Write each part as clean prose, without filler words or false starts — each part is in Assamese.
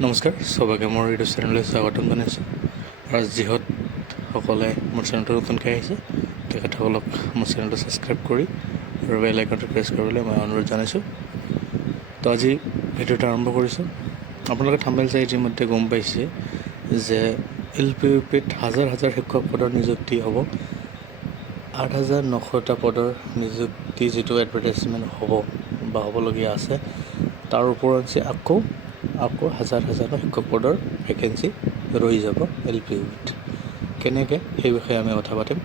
নমস্কাৰ সবাইকে মোৰ ইউটিউব চেনেললৈ স্বাগতম জনাইছোঁ আৰু যিসকলে মোৰ চেনেলটো নতুনকৈ আহিছে তেখেতসকলক মোৰ চেনেলটো ছাবস্ক্ৰাইব কৰি আৰু বেল আইকনটো প্ৰেছ কৰিবলৈ মই অনুৰোধ জনাইছোঁ। তো আজি ভিডিঅ'টো আৰম্ভ কৰিছোঁ। আপোনালোকে থাম্বনেইল চাই ইতিমধ্যে গম পাইছে যে LPUPত হাজাৰ হাজাৰ শিক্ষক পদৰ নিযুক্তি হ'ব। 8,900টা পদৰ নিযুক্তি যিটো এডভাৰটাইজমেণ্ট হ'ব বা হ'বলগীয়া আছে, তাৰ ওপৰত আকৌ হাজাৰ হাজাৰ শিক্ষক পদৰ ভেকেঞ্চি ৰৈ যাব LPUPত। কেনেকৈ সেই বিষয়ে আমি কথা পাতিম।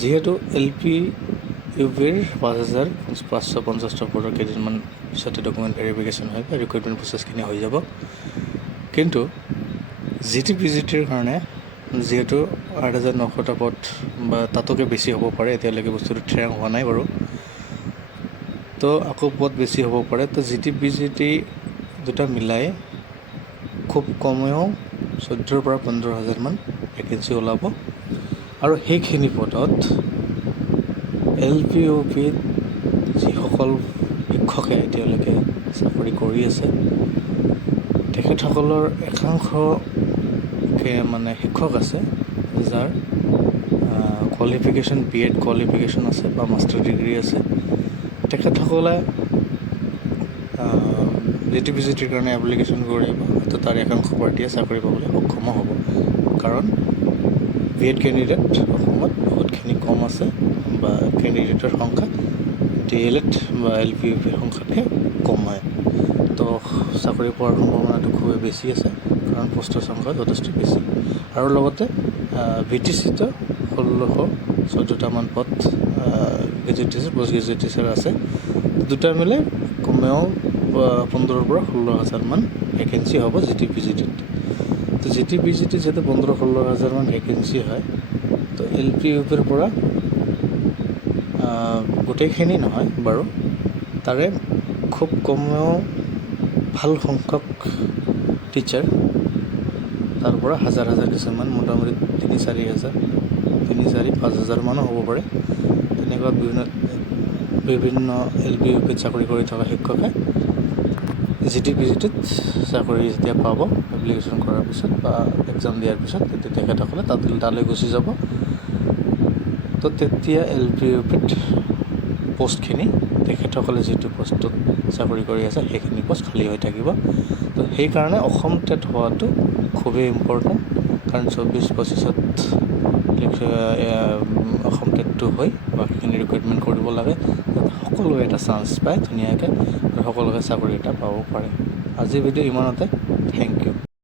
যিহেতু LPUPৰ 5,550টা পদৰ কেইদিনমান পিছতে ডকুমেণ্ট ভেৰিফিকেশ্যন হয় বা ৰিক্ৰুইটমেণ্ট প্ৰচেছখিনি হৈ যাব। কিন্তু GT/PGTৰ কাৰণে যিহেতু 8,900টা পদ বা তাতকৈ বেছি হ'ব পাৰে, এতিয়ালৈকে বস্তুটো থিৰাং হোৱা নাই বাৰু। তো আকৌ পদ বেছি হ'ব পাৰে। তো GT/PGT দুটা মিলাই খুব কমেও 14,000 পৰা 15,000মান ভেকেঞ্চি ওলাব। আৰু সেইখিনি পদত LPUPত যিসকল শিক্ষকে এতিয়ালৈকে চাকৰি কৰি আছে, তেখেতসকলৰ একাংশ শিক্ষক আছে যাৰ কোৱালিফিকেশ্যন B.Ed কোৱালিফিকেশ্যন আছে বা মাষ্টাৰ ডিগ্ৰী আছে। তেখেতসকলে GT/PGTৰ কাৰণে এপ্লিকেশ্যন কৰিব, তো তাৰ একাংশ পাৰ্টীয়ে চাকৰি পাবলৈ সক্ষম হ'ব। কাৰণ B.Ed কেণ্ডিডেট অসমত বহুতখিনি কম আছে বা কেণ্ডিডেটৰ সংখ্যা DLED বা LPUPৰ সংখ্যাতকৈ কম হয়। তো চাকৰি পোৱাৰ সম্ভাৱনাটো খুবেই বেছি আছে, কাৰণ পোষ্টৰ সংখ্যা যথেষ্ট বেছি। আৰু লগতে VTCতো 1,614টামান পদ graduate teacher post graduate teacher আছে। দুটা মিলাই কমেও 15,000 পৰা 16,000মান ভেকেঞ্চি হ'ব GT/PGTত। তো GT/PGT যিহেতু 15,000-16,000মান ভেকেঞ্চি হয়, তো LPUPৰ পৰা গোটেইখিনি নহয় বাৰু, তাৰে খুব কমেও ভাল সংখ্যক টিচাৰ, তাৰ পৰা হাজাৰ হাজাৰ কিছুমান মোটামুটি 3,4,5,000মানো হ'ব পাৰে। তেনেকুৱা বিভিন্ন LPUPত চাকৰি কৰি থকা শিক্ষকে GT/PGTত চাকৰি যেতিয়া পাব, এপ্লিকেশ্যন কৰাৰ পিছত বা এক্সাম দিয়াৰ পিছত, তেতিয়া তেখেতসকলে তালৈ গুচি যাব। তো তেতিয়া LPUPত পষ্টখিনি তেখেতসকলে যিটো পষ্টত চাকৰি কৰি আছে সেইখিনি পষ্ট খালী হৈ থাকিব। তো সেইকাৰণে অসম টেট হোৱাটো খুবেই ইম্পৰ্টেণ্ট, কাৰণ 24-25ত অসম টেটটো হৈ বাকীখিনি ৰিক্ৰুইটমেণ্ট কৰিব লাগে, সকলোৱে এটা চান্স পায় ধুনীয়াকৈ আৰু সকলোকে চাকৰি এটা পাব পাৰে। আজিৰ ভিডিঅ' ইমানতে। Thank U.